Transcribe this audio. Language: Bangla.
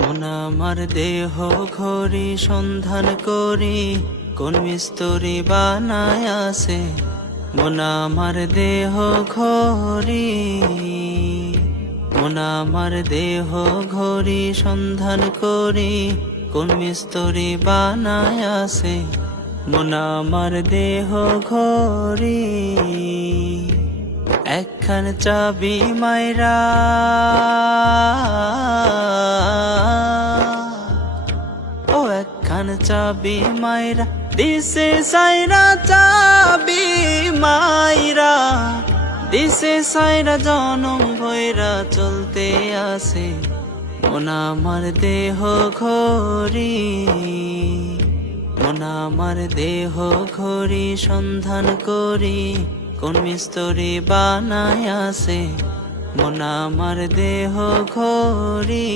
মন আমার দেহ ঘড়ি সন্ধান করি, কোন মিস্ত্রি বানায় আছে। মন আমার দেহ ঘড়ি, মন আমার দেহ ঘড়ি সন্ধান করি, কোন মিস্ত্রি বানায় আছে। মন আমার দেহ ঘড়ি একখান চাবি মাইরা, ও একখান চাবি মাইরা দিছে সাইরা, চাবি মাইরা দিছে সাইরা জনম ভৈরা চলতে আসে। মন আমার দেহ ঘড়ি, মন আমার দেহ ঘড়ি সন্ধান করি, কোন মিস্ত্রি বানায় আছে। মন আমার দেহ ঘড়ি।